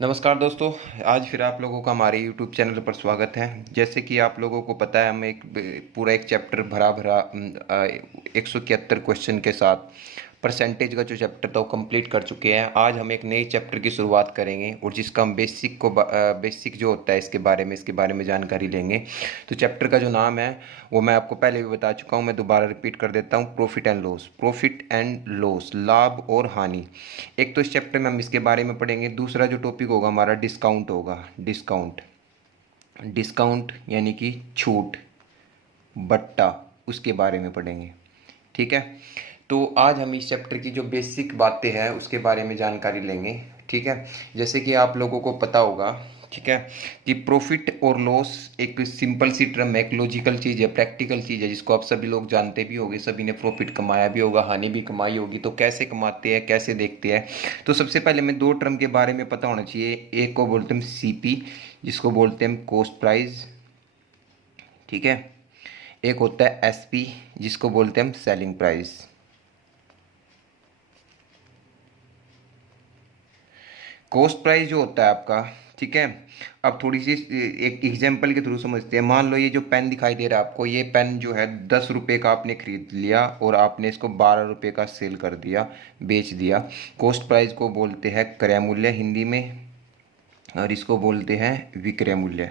नमस्कार दोस्तों। आज फिर आप लोगों का हमारे YouTube चैनल पर स्वागत है। जैसे कि आप लोगों को पता है, हम पूरा एक चैप्टर भरा भरा 171 क्वेश्चन के साथ परसेंटेज का जो चैप्टर था वो कंप्लीट कर चुके हैं। आज हम एक नए चैप्टर की शुरुआत करेंगे और जिसका हम बेसिक जो होता है इसके बारे में जानकारी लेंगे। तो चैप्टर का जो नाम है वो मैं आपको पहले भी बता चुका हूँ, मैं दोबारा रिपीट कर देता हूँ। प्रॉफिट एंड लॉस, लाभ और हानि। एक तो इस चैप्टर में हम इसके बारे में पढ़ेंगे। दूसरा जो टॉपिक होगा हमारा डिस्काउंट होगा। डिस्काउंट डिस्काउंट यानी कि छूट, बट्टा, उसके बारे में पढ़ेंगे। ठीक है। तो आज हम इस चैप्टर की जो बेसिक बातें हैं उसके बारे में जानकारी लेंगे। ठीक है। जैसे कि आप लोगों को पता होगा, ठीक है, कि प्रॉफिट और लॉस एक सिंपल सी टर्म है, एक लॉजिकल चीज़ है, प्रैक्टिकल चीज़ है, जिसको आप सभी लोग जानते भी होंगे। सभी ने प्रॉफिट कमाया भी होगा, हानि भी कमाई होगी। तो कैसे कमाते हैं, कैसे देखते हैं? तो सबसे पहले हमें दो टर्म के बारे में पता होना चाहिए। एक को बोलते हैं सीपी, जिसको बोलते हैं कॉस्ट प्राइस। ठीक है। एक होता है एसपी, जिसको बोलते हैं हम सेलिंग प्राइस। कॉस्ट प्राइस जो होता है आपका, ठीक है। अब थोड़ी सी एक एग्जांपल के थ्रू समझते हैं। मान लो ये जो पेन दिखाई दे रहा है आपको, ये पेन जो है 10 रुपये का आपने खरीद लिया और आपने इसको 12 रुपये का सेल कर दिया, बेच दिया। कॉस्ट प्राइस को बोलते हैं क्रय मूल्य हिंदी में, और इसको बोलते हैं विक्रय मूल्य।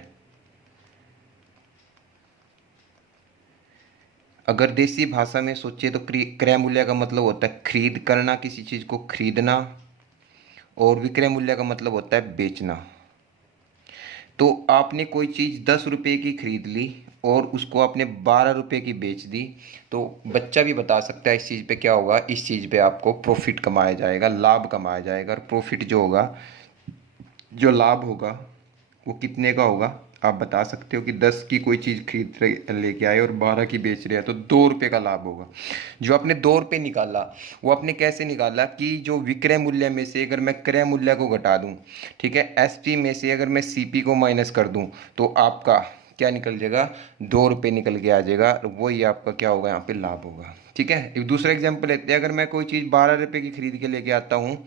अगर देसी भाषा में सोचे तो क्रय मूल्य का मतलब होता है खरीद करना, किसी चीज़ को खरीदना, और विक्रय मूल्य का मतलब होता है बेचना। तो आपने कोई चीज़ 10 रुपये की खरीद ली और उसको आपने 12 रुपये की बेच दी, तो बच्चा भी बता सकता है इस चीज़ पे क्या होगा। इस चीज़ पे आपको प्रॉफिट कमाया जाएगा, लाभ कमाया जाएगा। और प्रॉफिट जो होगा, जो लाभ होगा, वो कितने का होगा? आप बता सकते हो कि 10 की कोई चीज़ लेके आए और 12 की बेच रहे हैं, तो 2 रुपये का लाभ होगा। जो आपने 2 रुपये निकाला, वो आपने कैसे निकाला कि जो विक्रय मूल्य में से अगर मैं क्रय मूल्य को घटा दूं, ठीक है, एसपी में से अगर मैं सीपी को माइनस कर दूं, तो आपका क्या निकल जाएगा? 2 रुपये निकल के आ जाएगा। वही आपका क्या होगा? यहाँ पे लाभ होगा। ठीक है। एक दूसरा एग्जाम्पल लेते हैं। अगर मैं कोई चीज़ 12 रुपये की खरीद के लेके आता हूँ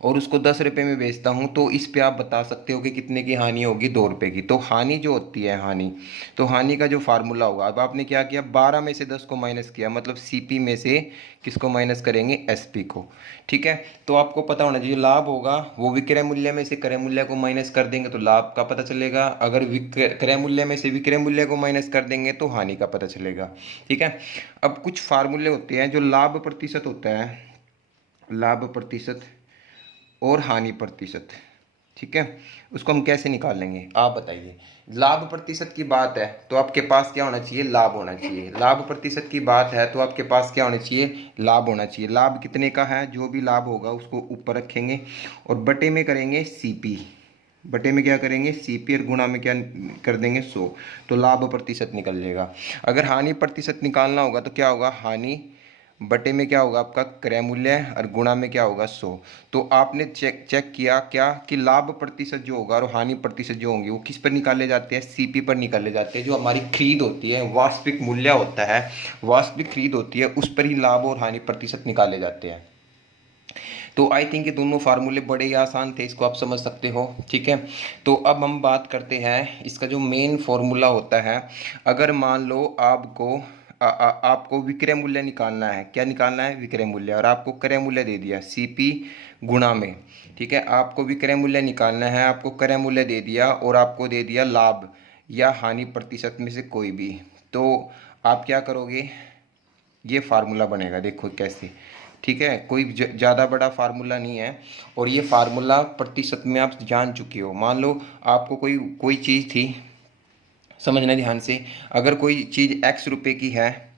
और उसको 10 रुपये में बेचता हूँ, तो इस पे आप बता सकते हो कि कितने की हानि होगी? 2 रुपये की। तो हानि जो होती है, हानि, तो हानि का जो फार्मूला होगा, अब आपने क्या किया, 12 में से 10 को माइनस किया, मतलब सीपी में से किसको माइनस करेंगे? एसपी को। ठीक है। तो आपको पता होना चाहिए लाभ होगा वो विक्रय मूल्य में से क्रय मूल्य को माइनस कर देंगे तो लाभ का पता चलेगा। अगर क्रय मूल्य में से विक्रय मूल्य को माइनस कर देंगे तो हानि का पता चलेगा। ठीक है। अब कुछ फार्मूले होते हैं। जो लाभ प्रतिशत होता है, लाभ प्रतिशत और हानि प्रतिशत, ठीक है, उसको हम कैसे निकाल लेंगे? आप बताइए। लाभ प्रतिशत की बात है तो आपके पास क्या होना चाहिए? लाभ होना चाहिए। लाभ प्रतिशत की बात है तो आपके पास क्या होना चाहिए? लाभ होना चाहिए। लाभ कितने का है? जो भी लाभ होगा उसको ऊपर रखेंगे और बटे में करेंगे सीपी। बटे में क्या करेंगे? सीपी, और गुणा में क्या कर देंगे? 100। तो लाभ प्रतिशत निकल जाएगा। अगर हानि प्रतिशत निकालना होगा तो क्या होगा? हानि बटे में क्या होगा आपका? क्रय मूल्य, और गुणा में क्या होगा? 100। तो आपने चेक चेक किया क्या कि लाभ प्रतिशत जो होगा और हानि प्रतिशत जो होंगे वो किस पर निकाले जाते हैं? सीपी पर निकाले जाते हैं। जो हमारी खरीद होती है, वास्तविक मूल्य होता है, वास्तविक खरीद होती है, उस पर ही लाभ और हानि प्रतिशत निकाले जाते हैं। तो आई थिंक ये दोनों फार्मूले बड़े ही आसान थे, इसको आप समझ सकते हो। ठीक है। तो अब हम बात करते हैं इसका जो मेन फॉर्मूला होता है। अगर मान लो आपको आपको विक्रय मूल्य निकालना है। क्या निकालना है? विक्रय मूल्य। और आपको क्रय मूल्य दे दिया सीपी गुणा में। ठीक है। आपको विक्रय मूल्य निकालना है, आपको क्रय मूल्य दे दिया और आपको दे दिया लाभ या हानि प्रतिशत में से कोई भी। तो आप क्या करोगे? ये फार्मूला बनेगा, देखो कैसे। ठीक है। कोई ज़्यादा बड़ा फार्मूला नहीं है, और ये फार्मूला प्रतिशत में आप जान चुके हो। मान लो आपको कोई कोई चीज़ थी, समझना ध्यान से। अगर कोई चीज़ x रुपए की है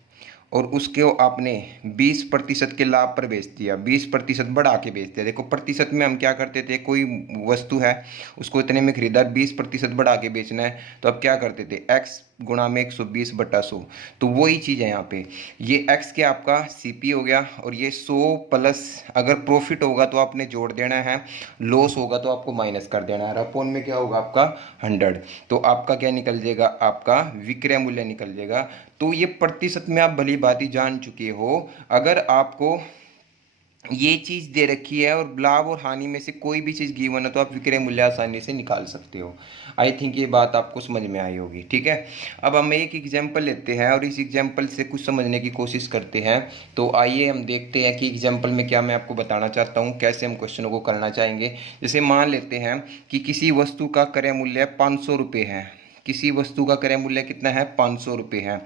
और उसके आपने 20% के लाभ पर बेच दिया, 20% बढ़ा के बेच दिया। देखो प्रतिशत में हम क्या करते थे, कोई वस्तु है उसको इतने में खरीदा, 20% बढ़ा के बेचना है, तो अब क्या करते थे? x गुणा में 120/100। तो वही चीज़ है यहाँ पे। ये x के आपका सीपी हो गया, और ये 100 प्लस, अगर प्रॉफिट होगा तो आपने जोड़ देना है, लॉस होगा तो आपको माइनस कर देना है। अपोन में क्या होगा आपका? 100। तो आपका क्या निकल जाएगा? आपका विक्रय मूल्य निकल जाएगा। तो ये प्रतिशत में आप भली भांति जान चुके हो। अगर आपको ये चीज़ दे रखी है और लाभ और हानि में से कोई भी चीज़ गिवन है तो आप विक्रय मूल्य आसानी से निकाल सकते हो। आई थिंक ये बात आपको समझ में आई होगी, ठीक है। अब हम एक एग्जांपल लेते हैं और इस एग्जांपल से कुछ समझने की कोशिश करते हैं। तो आइए हम देखते हैं कि एग्जांपल में क्या मैं आपको बताना चाहता हूँ, कैसे हम क्वेश्चनों को करना चाहेंगे। जैसे मान लेते हैं कि किसी वस्तु का क्रय मूल्य 500 रुपये है। किसी वस्तु का क्रय मूल्य कितना है, 500 रुपये है।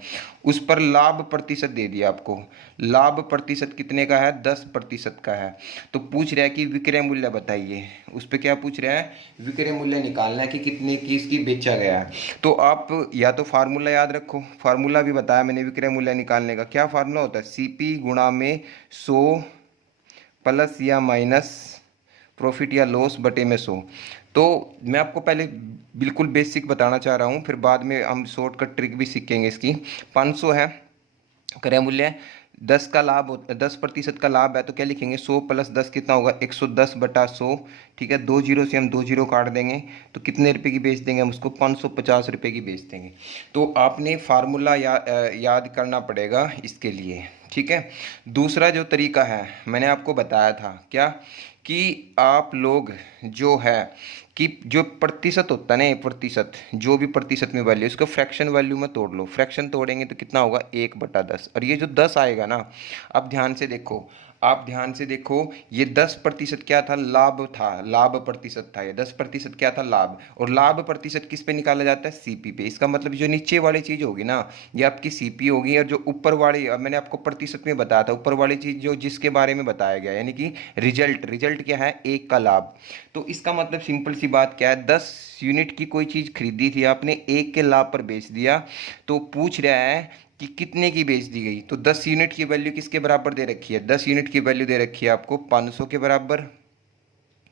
उस पर लाभ प्रतिशत दे दिया आपको। लाभ प्रतिशत कितने का है, 10% का है। तो पूछ रहा है कि विक्रय मूल्य बताइए। उस पर क्या पूछ रहा है, विक्रय मूल्य निकालना है कि कितने की इसकी बेचा गया है। तो आप या तो फार्मूला याद रखो, फार्मूला भी बताया मैंने विक्रय मूल्य निकालने का। क्या फार्मूला होता है, सीपी गुणा में 100 प्लस या माइनस प्रॉफिट या लॉस बटे में 100। तो मैं आपको पहले बिल्कुल बेसिक बताना चाह रहा हूँ, फिर बाद में हम शॉर्टकट ट्रिक भी सीखेंगे इसकी। 500 है क्रय मूल्य, 10 का लाभ 10% का लाभ है, तो क्या लिखेंगे 100 प्लस 10 कितना होगा, 110 बटा 100। ठीक है, 2 जीरो से हम 2 जीरो काट देंगे तो कितने रुपए की बेच देंगे हम उसको, 550 रुपये की बेच देंगे। तो आपने फार्मूला याद करना पड़ेगा इसके लिए, ठीक है। दूसरा जो तरीका है मैंने आपको बताया था क्या, कि आप लोग जो है कि जो प्रतिशत होता है ना, प्रतिशत जो भी प्रतिशत में वैल्यू, इसको फ्रैक्शन वैल्यू में तोड़ लो। फ्रैक्शन तोड़ेंगे तो कितना होगा, 1/10। और ये जो 10 आएगा ना, अब ध्यान से देखो, आप ध्यान से देखो, ये 10% क्या था, लाभ था, लाभ प्रतिशत था। ये 10% क्या था, लाभ। और लाभ प्रतिशत किस पे निकाला जाता है, सीपी पे। इसका मतलब जो नीचे वाली चीज़ होगी ना, ये आपकी सीपी होगी। और जो ऊपर वाली, अब मैंने आपको प्रतिशत में बताया था, ऊपर वाली चीज़ जो जिसके बारे में बताया गया, यानी कि रिजल्ट। रिजल्ट क्या है, 1 का लाभ। तो इसका मतलब सिंपल सी बात क्या है, 10 यूनिट की कोई चीज़ खरीदी थी आपने, 1 के लाभ पर बेच दिया। तो पूछ रहा है कि कितने की बेच दी गई। तो 10 यूनिट की वैल्यू किसके बराबर दे रखी है, 10 यूनिट की वैल्यू दे रखी है आपको 500 के बराबर।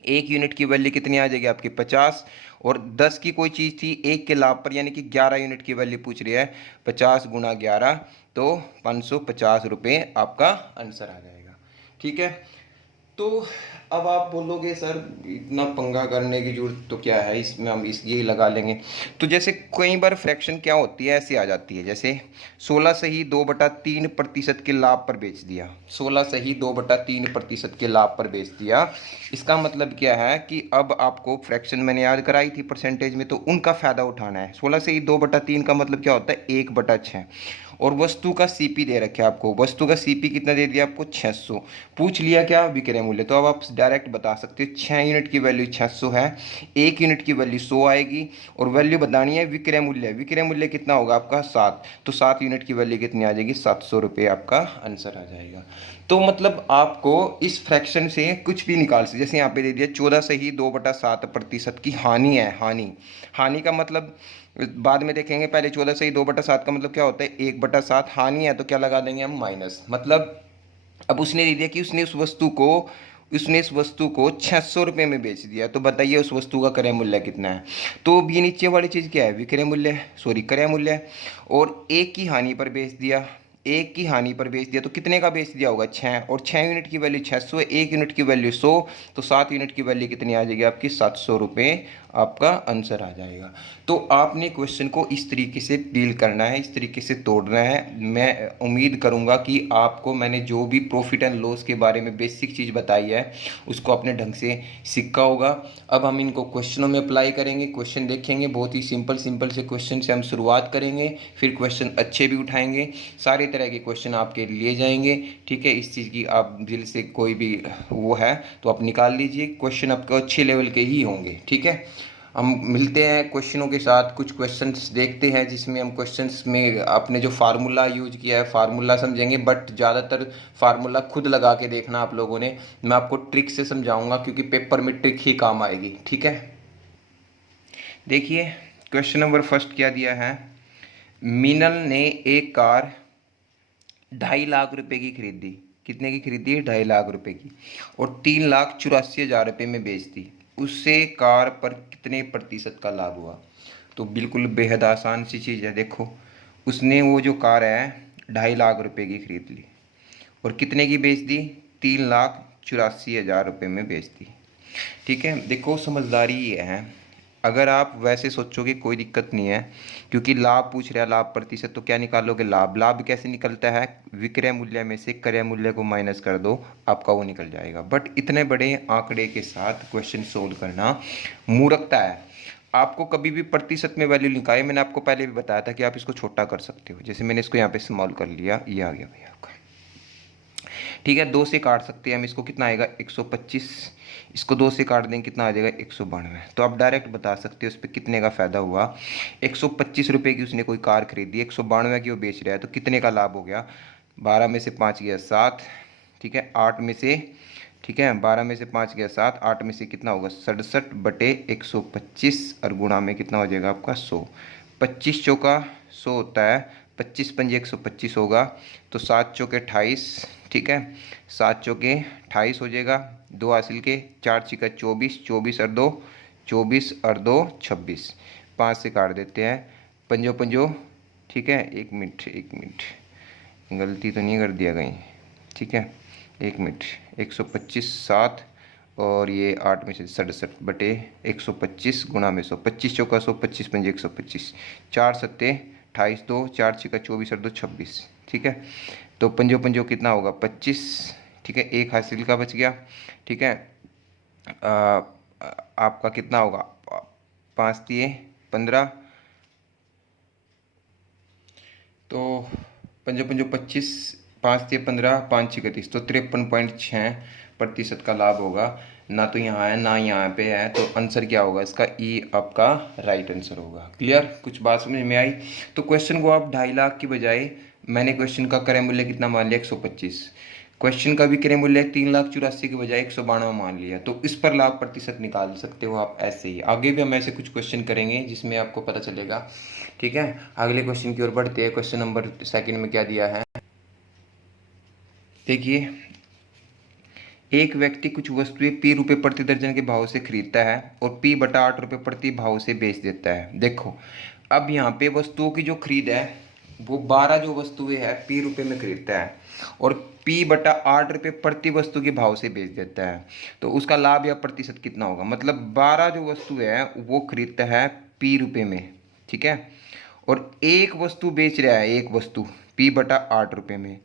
1 यूनिट की वैल्यू कितनी आ जाएगी आपकी, 50। और 10 की कोई चीज़ थी 1 के लाभ पर, यानी कि 11 यूनिट की वैल्यू पूछ रही है। 50 गुणा 11, तो 550 रुपये आपका आंसर आ जाएगा, ठीक है। तो अब आप बोलोगे सर इतना पंगा करने की जरूरत तो क्या है, इसमें हम इस ये लगा लेंगे। तो जैसे कई बार फ्रैक्शन क्या होती है, ऐसी आ जाती है, जैसे 16 से ही 2/3% के लाभ पर बेच दिया। 16 से ही 2/3% के लाभ पर बेच दिया। इसका मतलब क्या है कि अब आपको फ्रैक्शन मैंने याद कराई थी परसेंटेज में, तो उनका फ़ायदा उठाना है। 16 से ही 2/3 का मतलब क्या होता है, 1/6। और वस्तु का सीपी दे रखे आपको, वस्तु का सीपी कितना दे दिया आपको, 600। पूछ लिया क्या, विक्रय मूल्य। तो अब आप डायरेक्ट बता सकते हो 6 यूनिट की वैल्यू 600 है, 1 यूनिट की वैल्यू 100 आएगी। और वैल्यू बतानी है विक्रय मूल्य। विक्रय मूल्य कितना होगा आपका, 7। तो 7 यूनिट की वैल्यू कितनी आ जाएगी, 700 रुपये आपका आंसर आ जाएगा। तो मतलब आपको इस फ्रैक्शन से कुछ भी निकाल सकते। जैसे यहाँ पे दे दिया 14 से ही 2/7% की हानि है। हानि, हानि का मतलब बाद में देखेंगे, पहले 14 से ही 2/7 का मतलब क्या होता है, 1/7। हानि है तो क्या लगा देंगे हम, माइनस। मतलब अब उसने दे दिया कि उसने इस वस्तु को 600 रुपये में बेच दिया। तो बताइए उस वस्तु का क्रय मूल्य कितना है। तो अब ये नीचे वाली चीज़ क्या है, विक्रय मूल्य, सॉरी क्रय मूल्य। और 1 की हानि पर बेच दिया, 1 की हानि पर बेच दिया तो कितने का बेच दिया होगा, 6। और 6 यूनिट की वैल्यू 600, 1 यूनिट की वैल्यू 100। तो 7 यूनिट की वैल्यू कितनी आ जाएगी आपकी, 700 रुपये आपका आंसर आ जाएगा। तो आपने क्वेश्चन को इस तरीके से डील करना है, इस तरीके से तोड़ना है। मैं उम्मीद करूंगा कि आपको मैंने जो भी प्रॉफिट एंड लॉस के बारे में बेसिक चीज़ बताई है उसको अपने ढंग से सीखा होगा। अब हम इनको क्वेश्चनों में अप्लाई करेंगे, क्वेश्चन देखेंगे। बहुत ही सिंपल सिंपल से क्वेश्चन से हम शुरुआत करेंगे, फिर क्वेश्चन अच्छे भी उठाएंगे। सारे तरह के क्वेश्चन आपके लिए जाएंगे, ठीक है। इस चीज़ की आप दिल से कोई भी वो है तो आप निकाल लीजिए, क्वेश्चन आपको अच्छे लेवल के ही होंगे, ठीक है। हम मिलते हैं क्वेश्चनों के साथ, कुछ क्वेश्चंस देखते हैं जिसमें हम क्वेश्चंस में आपने जो फार्मूला यूज किया है फार्मूला समझेंगे। बट ज़्यादातर फार्मूला खुद लगा के देखना आप लोगों ने, मैं आपको ट्रिक से समझाऊंगा क्योंकि पेपर में ट्रिक ही काम आएगी, ठीक है। देखिए क्वेश्चन नंबर फर्स्ट क्या दिया है, मीनल ने एक कार 2.5 लाख रुपए की खरीदी। कितने की खरीदी, 2.5 लाख रुपए की। और 3,84,000 रुपये में बेच दी। उससे कार पर कितने प्रतिशत का लाभ हुआ। तो बिल्कुल बेहद आसान सी चीज़ है। देखो उसने वो जो कार है 2.5 लाख रुपए की खरीद ली और कितने की बेच दी, 3,84,000 रुपये में बेच दी, ठीक है। देखो समझदारी ये है, अगर आप वैसे सोचोगे कोई दिक्कत नहीं है, क्योंकि लाभ पूछ रहा है लाभ प्रतिशत, तो क्या निकालोगे लाभ। लाभ कैसे निकलता है, विक्रय मूल्य में से क्रय मूल्य को माइनस कर दो, आपका वो निकल जाएगा। बट इतने बड़े आंकड़े के साथ क्वेश्चन सोल्व करना मूर्खता है। आपको कभी भी प्रतिशत में वैल्यू निकाले, मैंने आपको पहले भी बताया था कि आप इसको छोटा कर सकते हो। जैसे मैंने इसको यहाँ पे स्मॉल कर लिया, ये आ गया भैया आपका, ठीक है। 2 से काट सकते हैं हम इसको, कितना आएगा 125। इसको 2 से काट देंगे, कितना आ जाएगा 192। तो आप डायरेक्ट बता सकते हो उस पर कितने का फ़ायदा हुआ। 125 रुपये की उसने कोई कार खरीदी, 192 की वो बेच रहा है, तो कितने का लाभ हो गया। 12 में से 5 गया 7, ठीक है। 8 में से, ठीक है, 12 में से 5 गया 7, 8 में से कितना होगा 67 बटे 125, और गुणा में कितना हो जाएगा आपका 100। 25 चौका 100 होता है, 25 पंजे 125 होगा, तो 7 चौके 28, ठीक है। 7 चौके 28 हो जाएगा, 2 हासिल के, 4 छिका 24, 24 और 2 24 और 2 26, 5 से काट देते हैं, पंजो पंजो, ठीक है। 1 मिनट 1 मिनट, गलती तो नहीं कर दिया कहीं, ठीक है। 1 मिनट, 125 7 और ये 8 में से 67 बटे 125 गुणा में 100, 25 चौका 100, 25 पंजे 125, 4 सत्ते 28, 2 4 छिका 24 और 2 26, ठीक है। तो पंजो पंजो कितना होगा 25, ठीक है। एक हासिल का बच गया, ठीक है। आपका कितना होगा 5 दिए 15, तो पंजो पंजो 25, 5 दिए 15, 5 छिका 30, तो 53.6% का लाभ होगा। ना तो यहाँ है ना यहाँ पे है, तो आंसर क्या होगा इसका, ई आपका राइट आंसर होगा। क्लियर, कुछ बात समझ में आई। तो क्वेश्चन को आप 2.5 लाख की बजाय, मैंने क्वेश्चन का क्रय मूल्य कितना मान लिया 125, क्वेश्चन का भी क्रय मूल्य 3,84,000 की बजाय 192 मान लिया, तो इस पर लाभ प्रतिशत निकाल सकते हो आप ऐसे ही। आगे भी हम ऐसे कुछ क्वेश्चन करेंगे जिसमें आपको पता चलेगा, ठीक है। अगले क्वेश्चन की ओर बढ़ते हैं। क्वेश्चन नंबर 2 में क्या दिया है, देखिए। एक व्यक्ति कुछ वस्तुएं P रुपये प्रति दर्जन के भाव से खरीदता है और P/8 रुपये प्रति भाव से बेच देता है। देखो, अब यहाँ पे वस्तुओं की जो खरीद है वो 12 जो वस्तुएं हैं P रुपये में खरीदता है और P/8 रुपये प्रति वस्तु के भाव से बेच देता है, तो उसका लाभ या प्रतिशत कितना होगा। मतलब 12 जो वस्तु है वो खरीदता है P रुपये में, ठीक है, और एक वस्तु बेच रहा है, एक वस्तु P/8 रुपये में।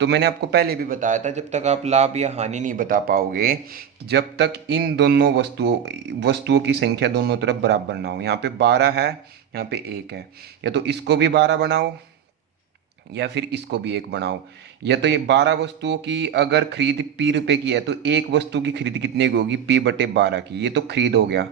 तो मैंने आपको पहले भी बताया था, जब तक आप लाभ या हानि नहीं बता पाओगे, जब तक इन दोनों वस्तुओं की संख्या दोनों तरफ बराबर ना हो। यहाँ पे 12 है, यहाँ पे 1 है, या तो इसको भी 12 बनाओ या फिर इसको भी 1 बनाओ। या तो ये 12 वस्तुओं की अगर खरीद P रुपये की है तो एक वस्तु की खरीद कितने की होगी, P/12 की। ये तो खरीद हो गया,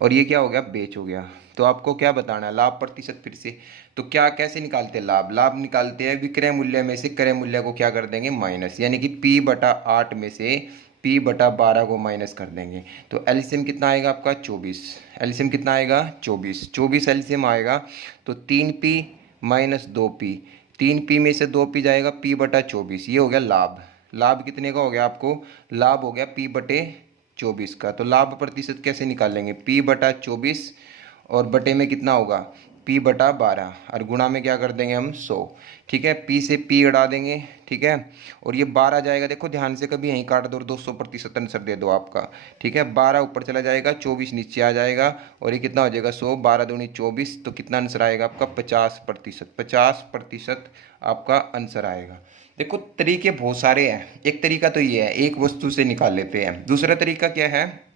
और ये क्या हो गया, बेच हो गया। तो आपको क्या बताना है, लाभ प्रतिशत फिर से। तो क्या कैसे निकालते हैं लाभ, लाभ निकालते हैं विक्रय मूल्य में से क्रय मूल्य को क्या कर देंगे माइनस, यानी कि P/8 में से P/12 को माइनस कर देंगे। तो एलसीएम कितना आएगा आपका 24, एलसीएम कितना आएगा 24 एलसीएम आएगा। तो 3P माइनस 2P, 3P में से 2P जाएगा P/24, ये हो गया लाभ। लाभ कितने का हो गया आपको, लाभ हो गया P/24 का। तो लाभ प्रतिशत कैसे निकालेंगे, P/24 और बटे में कितना होगा P/12, और गुणा में क्या कर देंगे हम 100, ठीक है। P से P हटा देंगे, ठीक है, और ये 12 जाएगा, देखो ध्यान से, कभी यहीं काट दो और 200% आंसर दे दो आपका, ठीक है। 12 ऊपर चला जाएगा, 24 नीचे आ जाएगा, और ये कितना हो जाएगा 100, 12 दूनी 24, तो कितना आंसर आएगा आपका 50%, 50% आपका आंसर आएगा। देखो तरीके बहुत सारे हैं, एक तरीका तो ये है एक वस्तु से निकाल लेते हैं, दूसरा तरीका क्या है,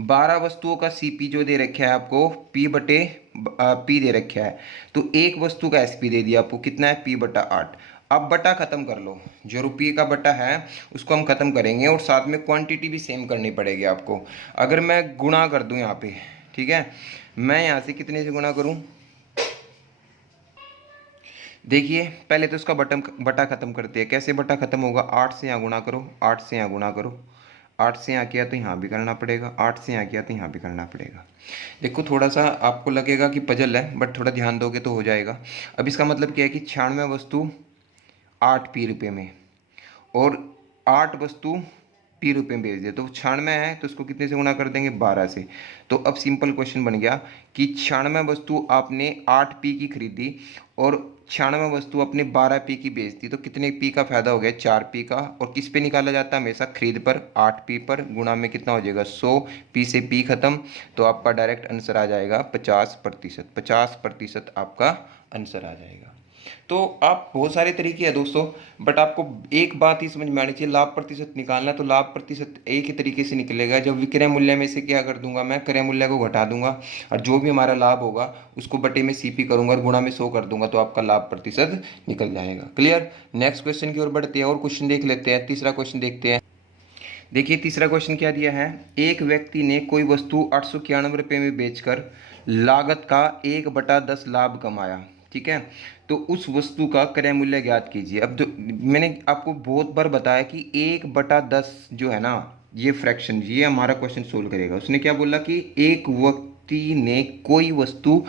12 वस्तुओं का सीपी जो दे रखा है आपको P दे रखा है, तो एक वस्तु का एसपी दे दिया आपको, कितना है P/8। अब बटा खत्म कर लो, जो रुपये का बटा है उसको हम खत्म करेंगे, और साथ में क्वांटिटी भी सेम करनी पड़ेगी आपको। अगर मैं गुणा कर दूं यहाँ पे, ठीक है, मैं यहाँ से कितने से गुणा करूँ, देखिए पहले तो उसका बटा खत्म करते हैं। कैसे बटा खत्म होगा, 8 से यहाँ गुणा करो, 8 से यहाँ गुणा करो, 8 से यहाँ किया तो यहाँ भी करना पड़ेगा, 8 से यहाँ किया तो यहाँ भी करना पड़ेगा। देखो थोड़ा सा आपको लगेगा कि पजल है, बट थोड़ा ध्यान दोगे तो हो जाएगा। अब इसका मतलब क्या है कि 96 वस्तु 8 P रुपये में, और 8 वस्तु 8p रुपये में बेच दिया, तो 96 है तो उसको कितने से गुना कर देंगे, 12 से। तो अब सिंपल क्वेश्चन बन गया कि 96 वस्तु आपने 8p की खरीदी और 96 वस्तु आपने 12p की बेच दी, तो कितने p का फायदा हो गया, 4p का। और किस पे निकाला जाता है हमेशा, खरीद पर, 8p पर, गुणा में कितना हो जाएगा 100, p से p खत्म, तो आपका डायरेक्ट आंसर आ जाएगा 50%। 50% आपका आंसर आ जाएगा। तो आप बहुत सारे तरीके हैं दोस्तों, बट आपको एक बात ही समझ में आनी चाहिए, लाभ प्रतिशत निकालना है तो लाभ प्रतिशत एक ही तरीके से निकलेगा, जब विक्रय मूल्य में से क्या कर दूंगा मैं, क्रय मूल्य को घटा दूंगा और जो भी हमारा लाभ होगा उसको बटे में सीपी करूंगा और गुणा में 100 कर दूंगा, तो आपका लाभ प्रतिशत निकल जाएगा। क्लियर। नेक्स्ट क्वेश्चन की ओर बढ़ते हैं और क्वेश्चन देख लेते हैं। तीसरा क्वेश्चन देखते हैं। देखिए तीसरा क्वेश्चन क्या दिया है, एक व्यक्ति ने कोई वस्तु 891 रुपये में बेचकर लागत का 1/10 लाभ कमाया, ठीक है, तो उस वस्तु का क्रय मूल्य ज्ञात कीजिए। अब जो मैंने आपको बहुत बार बताया कि 1/10 जो है ना, ये फ्रैक्शन, ये हमारा क्वेश्चन सोल्व करेगा। उसने क्या बोला कि एक व्यक्ति ने कोई वस्तु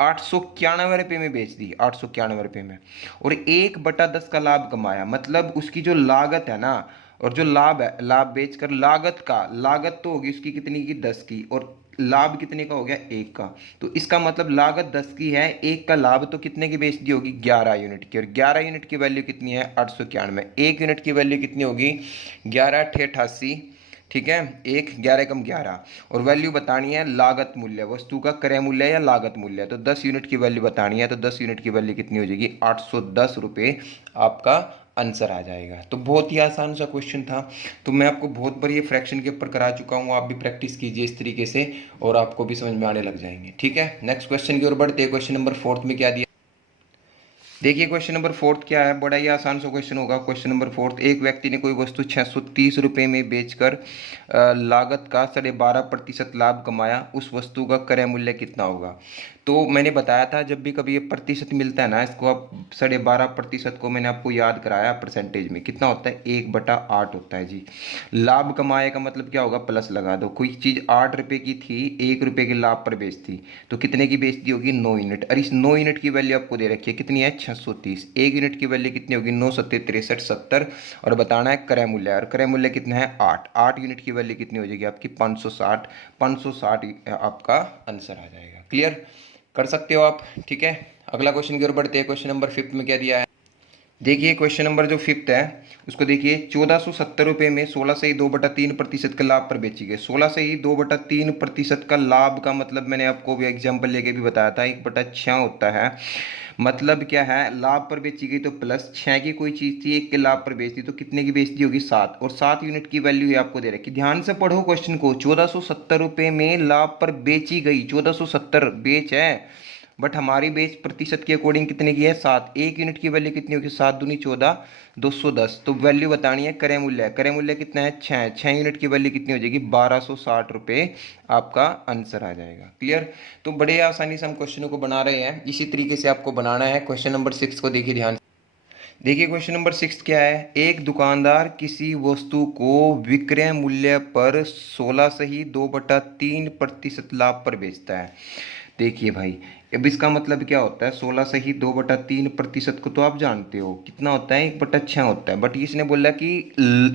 891 रुपये में बेच दी, 891 रुपये में, और 1/10 का लाभ कमाया, मतलब उसकी जो लागत है ना और जो लाभ है, लाभ बेचकर लागत तो होगी उसकी कितनी की, 10 की, और लाभ कितने का हो गया, 1 का। तो इसका मतलब लागत 10 की है, 1 का लाभ, तो कितने की बेच दी होगी, 11 यूनिट की, और 11 यूनिट की वैल्यू कितनी है, 891। 1 यूनिट की वैल्यू कितनी होगी, 11×8=88, ठीक है, 1 11 × 11, और वैल्यू बतानी है लागत मूल्य, वस्तु का क्रय मूल्य या लागत मूल्य, तो 10 यूनिट की वैल्यू बतानी है, तो 10 यूनिट की वैल्यू कितनी हो जाएगी, 810 रुपये आपका आंसर आ जाएगा। तो बहुत ही आसान सा क्वेश्चन था, तो मैं आपको बहुत बार ये फ्रैक्शन के ऊपर करा चुका हूँ, आप भी प्रैक्टिस कीजिए इस तरीके से और आपको भी समझ में आने लग जाएंगे, ठीक है। नेक्स्ट क्वेश्चन की ओर बढ़ते हैं। क्वेश्चन नंबर 4 में क्या दिया, देखिए क्वेश्चन नंबर 4 क्या है, बड़ा ही आसान सा क्वेश्चन होगा। क्वेश्चन नंबर 4, एक व्यक्ति ने कोई वस्तु 630 रुपये में बेचकर लागत का 12.5% लाभ कमाया, उस वस्तु का क्रय मूल्य कितना होगा। तो मैंने बताया था जब भी कभी ये प्रतिशत मिलता है ना, इसको आप 12.5% को मैंने आपको याद कराया परसेंटेज में कितना होता है, 1/8 होता है जी। लाभ कमाए का मतलब क्या होगा, प्लस लगा दो, कोई चीज़ 8 रुपये की थी, 1 रुपये के लाभ पर बेचती, तो कितने की बेचती होगी, 9 यूनिट, और इस 9 यूनिट की वैल्यू आपको दे रखी है कितनी है, 630। 1 यूनिट की वैल्यू कितनी होगी, 9 7 63 70, और बताना है क्रय मूल्य, और क्रय मूल्य कितना है, 8 यूनिट की वैल्यू कितनी हो जाएगी आपकी, 560। 560 आपका आंसर आ जाएगा। क्लियर कर सकते हो आप, ठीक है। अगला क्वेश्चन की ओर बढ़ते हैं। क्वेश्चन नंबर 5 में क्या दिया है, देखिए क्वेश्चन नंबर जो 5 है उसको देखिए, 1470 रुपये में 16 से ही 2/3% का लाभ पर बेची गई। 16 से ही 2/3% का लाभ का मतलब मैंने आपको भी एग्जाम्पल लेके भी बताया था, 1/6 होता है। मतलब क्या है, लाभ पर बेची गई तो प्लस 6 की कोई चीज़ थी, 1 के लाभ पर बेचती तो कितने की बेचती होगी, 7, और 7 यूनिट की वैल्यू ये आपको दे रखी। ध्यान से पढ़ो क्वेश्चन को, 1470 रुपये में लाभ पर बेची गई, 1470 बेच है, बट हमारी बेच प्रतिशत के अकॉर्डिंग कितने की है, 7। 1 यूनिट की वैल्यू कितनी होगी, 7 दूनी 14, 210। तो वैल्यू बतानी है क्रय मूल्य, क्रय मूल्य कितना है, 6 यूनिट की वैल्यू कितनी हो जाएगी, 1260 रुपये आपका आंसर आ जाएगा। क्लियर। तो बड़े आसानी से हम क्वेश्चनों को बना रहे हैं, इसी तरीके से आपको बनाना है। क्वेश्चन नंबर 6 को देखिए ध्यान। देखिए क्वेश्चन नंबर 6 क्या है, एक दुकानदार किसी वस्तु को विक्रय मूल्य पर 16 से ही 2/3% लाभ पर बेचता है। देखिए भाई, अब इसका मतलब क्या होता है, 16 से ही 2/3% को तो आप जानते हो कितना होता है, 1/6 होता है, बट इसने बोला कि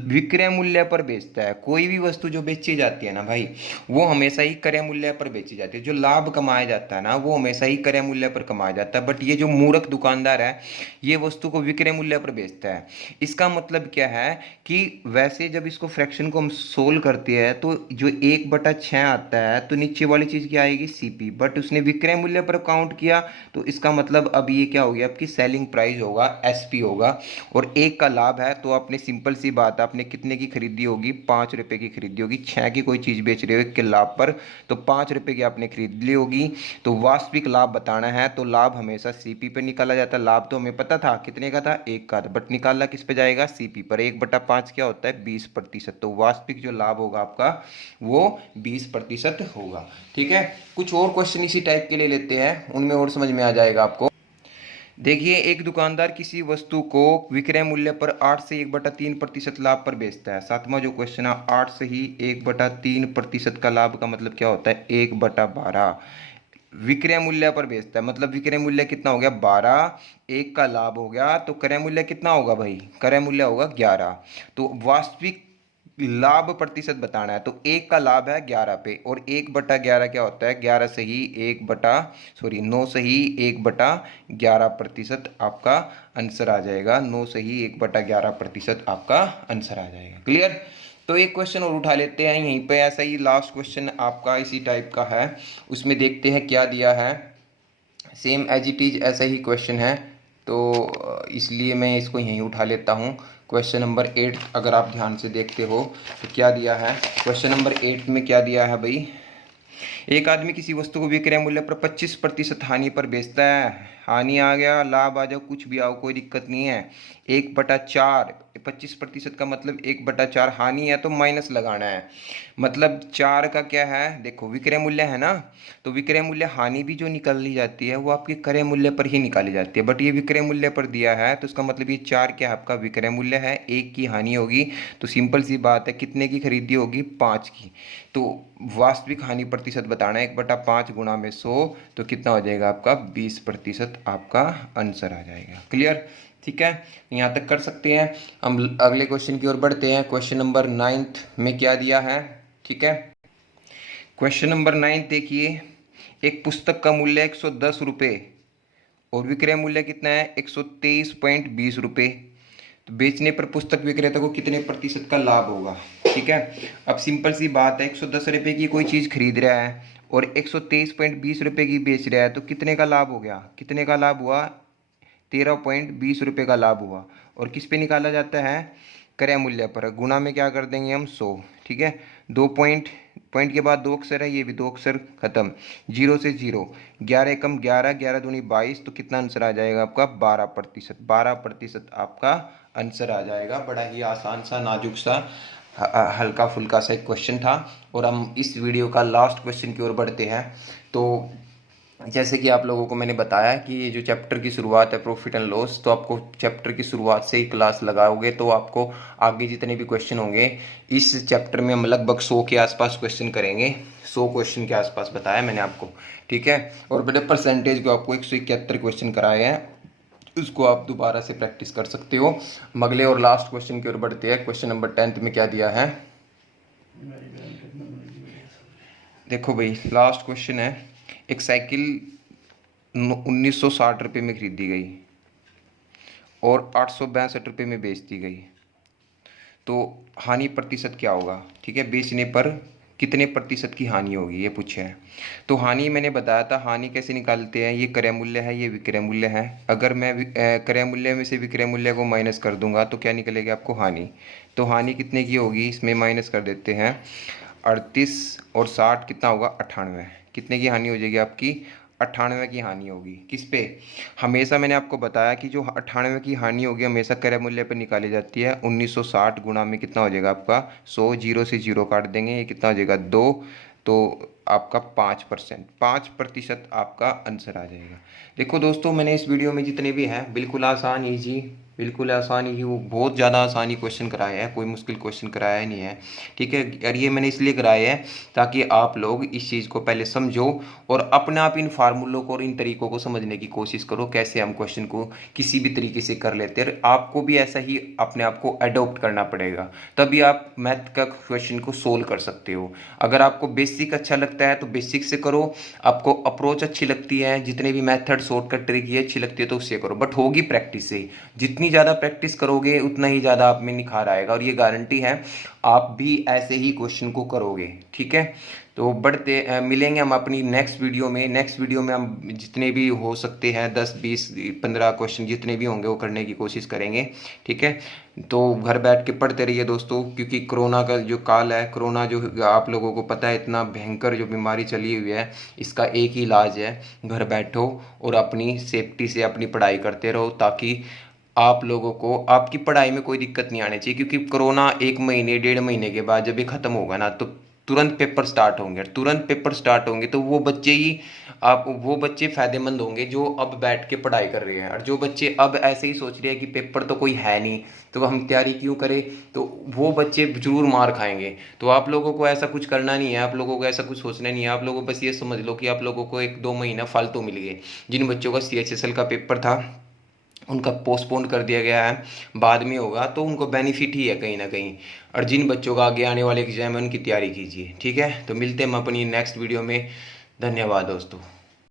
विक्रय मूल्य पर बेचता है। कोई भी वस्तु जो बेची जाती है ना भाई, वो हमेशा ही क्रय मूल्य पर बेची जाती है। जो लाभ कमाया जाता है ना, वो हमेशा ही क्रय मूल्य पर कमाया जाता है, बट ये जो मूर्ख दुकानदार है, ये वस्तु को विक्रय मूल्य पर बेचता है। इसका मतलब क्या है कि वैसे जब इसको फ्रैक्शन को हम सोल्व करते हैं तो जो 1/6 आता है, तो नीचे वाली चीज़ क्या आएगी, सीपी, बट उसने विक्रय मूल्य पर काउंट किया, तो इसका मतलब अब ये क्या हो गया, आपकी सेलिंग प्राइस होगा, एसपी होगा, और 1 का लाभ है, तो आपने सिंपल सी बात है, आपने कितने की खरीदी होगी, 5 रुपये की खरीदी होगी। 6 की कोई चीज़ बेच रहे हो 1 के लाभ पर, तो 5 रुपये की आपने खरीद ली होगी। तो वास्तविक लाभ बताना है, तो लाभ हमेशा सीपी पर निकाला जाता है। लाभ तो हमें पता था कितने का था, 1 का था, बट निकालना किस पे जाएगा, सीपी पर। 1/5 क्या होता है, 20%। तो वास्तविक जो लाभ होगा आपका वो 20% होगा, ठीक है। कुछ और क्वेश्चन इसी टाइप के ले लेते हैं, उनमें और समझ में आ जाएगा आपको। देखिए, एक दुकानदार किसी वस्तु को विक्रय मूल्य पर 8 से 1/3% लाभ पर बेचता है। सातवां जो क्वेश्चन है, 8 से ही 1/3% का लाभ का मतलब क्या होता है, 1/12 विक्रय मूल्य पर बेचता है। मतलब विक्रय मूल्य कितना हो गया, 12, 1 का लाभ हो गया, तो क्रय मूल्य कितना होगा भाई, क्रय मूल्य होगा 11। तो वास्तविक लाभ प्रतिशत बताना है। तो एक का लाभ है 11 पे, और 1/11 क्या होता है, 11 से ही 9 से ही 1/11% आपका आंसर आ जाएगा। 9 से ही 1/11% आपका आंसर आ जाएगा। क्लियर। तो एक क्वेश्चन और उठा लेते हैं यहीं पे, ऐसा ही लास्ट क्वेश्चन आपका इसी टाइप का है, उसमें देखते हैं क्या दिया है। सेम एज इट इज ऐसा ही क्वेश्चन है, तो इसलिए मैं इसको यहीं उठा लेता हूँ। क्वेश्चन नंबर 8 अगर आप ध्यान से देखते हो तो क्या दिया है, क्वेश्चन नंबर 8 में क्या दिया है भाई। एक आदमी किसी वस्तु को विक्रय मूल्य पर 25% हानि पर बेचता है। हानि आ गया, लाभ आ जाओ, कुछ भी आओ, कोई दिक्कत नहीं है। 1/4, 25% का मतलब 1/4, हानि है तो माइनस लगाना है। मतलब 4 का क्या है, देखो विक्रय मूल्य है ना, तो विक्रय मूल्य हानि भी जो निकाली जाती है वो आपके क्रय मूल्य पर ही निकाली जाती है, बट ये विक्रय मूल्य पर दिया है तो इसका मतलब ये 4 क्या है, आपका विक्रय मूल्य है, 1 की हानि होगी। तो सिंपल सी बात है, कितने की खरीदी होगी, 5 की। तो वास्तविक हानि प्रतिशत बताना है, 1/5 गुणा में 100, तो कितना हो जाएगा आपका 20% आपका आंसर आ जाएगा। क्लियर, ठीक है, यहाँ तक कर सकते हैं। हम अगले क्वेश्चन की ओर बढ़ते हैं। क्वेश्चन नंबर 9 में क्या दिया है, ठीक है। क्वेश्चन नंबर 9 देखिए, एक पुस्तक का मूल्य 110 रुपये और विक्रय मूल्य कितना है, 123.20 रुपये। तो बेचने पर पुस्तक विक्रेता को कितने प्रतिशत का लाभ होगा, ठीक है। अब सिंपल सी बात है, 110 रुपये की कोई चीज़ खरीद रहा है और 123.20 रुपये की बेच रहा है, तो कितने का लाभ हो गया, कितने का लाभ हुआ, 13.20 रुपये का लाभ हुआ। और किस पे निकाला जाता है, क्रय मूल्य पर। गुणा में क्या कर देंगे हम, 100, ठीक है। 2 पॉइंट, पॉइंट के बाद 2 अक्षर है, ये भी 2 अक्षर, खत्म। 0 से 0, 11 एकम 11, 11 दूनी 22, तो कितना आंसर आ जाएगा आपका, 12%। 12% आपका आंसर आ जाएगा। बड़ा ही आसान सा, नाजुक सा, हल्का फुल्का सा एक क्वेश्चन था। और हम इस वीडियो का लास्ट क्वेश्चन की ओर बढ़ते हैं। तो जैसे कि आप लोगों को मैंने बताया कि ये जो चैप्टर की शुरुआत है प्रॉफिट एंड लॉस, तो आपको चैप्टर की शुरुआत से ही क्लास लगाओगे तो आपको आगे जितने भी क्वेश्चन होंगे इस चैप्टर में हम लगभग 100 के आसपास क्वेश्चन करेंगे। 100 क्वेश्चन के आसपास बताया मैंने आपको, ठीक है। और बड़े परसेंटेज को आपको 171 क्वेश्चन कराए हैं, उसको आप दोबारा से प्रैक्टिस कर सकते हो। हम अगले और लास्ट क्वेश्चन की ओर बढ़ते हैं। क्वेश्चन नंबर 10 में क्या दिया है, देखो भाई, लास्ट क्वेश्चन है। एक साइकिल 1960 रुपये में खरीदी गई और 862 रुपये में बेच दी गई, तो हानि प्रतिशत क्या होगा, ठीक है। बेचने पर कितने प्रतिशत की हानि होगी, ये पूछा है। तो हानि मैंने बताया था, हानि कैसे निकालते हैं, ये क्रय मूल्य है, ये विक्रय मूल्य है। अगर मैं क्रय मूल्य में से विक्रय मूल्य को माइनस कर दूंगा तो क्या निकलेगा आपको, हानि। तो हानि कितने की होगी, इसमें माइनस कर देते हैं, 38 और 60 कितना होगा, 98। कितने की हानि हो जाएगी आपकी, 98 की हानि होगी। किस पे, हमेशा मैंने आपको बताया कि जो 98 की हानि होगी हमेशा क्रय मूल्य पर निकाली जाती है। 1960 गुणा में कितना हो जाएगा आपका 100, 0 से 0 काट देंगे, ये कितना हो जाएगा 2, तो आपका 5%, 5% आपका आंसर आ जाएगा। देखो दोस्तों, मैंने इस वीडियो में जितने भी हैं बिल्कुल आसान ईजी, बिल्कुल आसानी ही, वो बहुत ज़्यादा आसानी क्वेश्चन कराए हैं, कोई मुश्किल क्वेश्चन कराया नहीं है, ठीक है। और ये मैंने इसलिए कराए हैं ताकि आप लोग इस चीज़ को पहले समझो और अपने आप इन फार्मूलों को और इन तरीकों को समझने की कोशिश करो, कैसे हम क्वेश्चन को किसी भी तरीके से कर लेते हैं। आपको भी ऐसा ही अपने आप को अडोप्ट करना पड़ेगा, तभी आप मैथ का क्वेश्चन को सोल्व कर सकते हो। अगर आपको बेसिक अच्छा लगता है तो बेसिक से करो, आपको अप्रोच अच्छी लगती है, जितने भी मेथड शॉर्टकट ट्रिक ये अच्छी लगती है तो उससे करो, बट होगी प्रैक्टिस से। जितनी ज़्यादा प्रैक्टिस करोगे उतना ही ज़्यादा आप में निखार आएगा, और ये गारंटी है आप भी ऐसे ही क्वेश्चन को करोगे, ठीक है। तो बढ़ते मिलेंगे हम अपनी नेक्स्ट वीडियो में। नेक्स्ट वीडियो में हम जितने भी हो सकते हैं 10, 20, 15 क्वेश्चन जितने भी होंगे वो करने की कोशिश करेंगे, ठीक है। तो घर बैठ के पढ़ते रहिए दोस्तों, क्योंकि कोरोना का जो काल है, कोरोना जो आप लोगों को पता है इतना भयंकर जो बीमारी चली हुई है, इसका एक ही इलाज है, घर बैठो और अपनी सेफ्टी से अपनी पढ़ाई करते रहो, ताकि आप लोगों को आपकी पढ़ाई में कोई दिक्कत नहीं आनी चाहिए। क्योंकि कोरोना 1 महीने 1.5 महीने के बाद जब ये ख़त्म होगा ना, तो तुरंत पेपर स्टार्ट होंगे, तुरंत पेपर स्टार्ट होंगे, तो वो बच्चे फ़ायदेमंद होंगे जो अब बैठ के पढ़ाई कर रहे हैं। और जो बच्चे अब ऐसे ही सोच रहे हैं कि पेपर तो कोई है नहीं तो हम तैयारी क्यों करें, तो वो बच्चे जरूर मार खाएंगे। तो आप लोगों को ऐसा कुछ करना नहीं है, आप लोगों को ऐसा कुछ सोचना नहीं है। आप लोगों को बस ये समझ लो कि आप लोगों को 1-2 महीना फालतू मिल गए। जिन बच्चों का CHSL का पेपर था उनका पोस्टपोन कर दिया गया है, बाद में होगा, तो उनको बेनिफिट ही है कहीं ना कहीं। और जिन बच्चों का आगे आने वाले एग्जाम है उनकी तैयारी कीजिए। ठीक है, तो मिलते हैं हम अपनी नेक्स्ट वीडियो में। धन्यवाद दोस्तों।